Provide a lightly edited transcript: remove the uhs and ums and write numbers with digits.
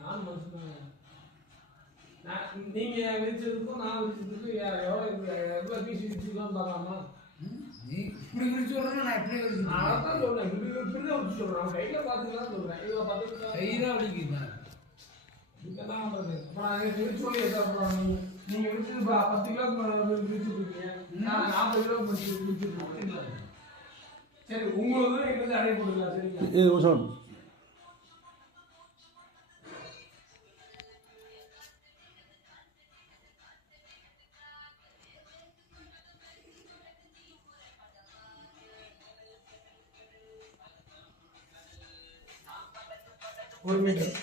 நான் மனுஷன் நீங்க விரிச்சதுக்கும் நான் விரிச்சதுக்கும் எவ்வளோ பீஸ் விரிச்சுக்கலாம் பார்க்கலாமா? நீ இப்படி விரிச்சு சொல்றேன், நான் எப்படி விரிச்சு அதான் சொல்றேன். இப்படிதான் விரிச்சு சொல்றேன். கையில பார்த்துக்கலாம் சொல்றேன். இவ்வளோ பார்த்து கைதான் வலிக்குது. இதுக்கெல்லாம் பண்றது. அப்புறம் அதை விரிச்சு சொல்லி அப்புறம் நீங்க விரிச்சு 10 கிலோ விரிச்சு கொடுப்பீங்க, நான் 40 கிலோ விரிச்சு கொடுப்பேன். சரி, உங்களுக்கு எங்களுக்கு அடைய கொடுக்கலாம். சரிங்களா? ஒரு மீட்டர்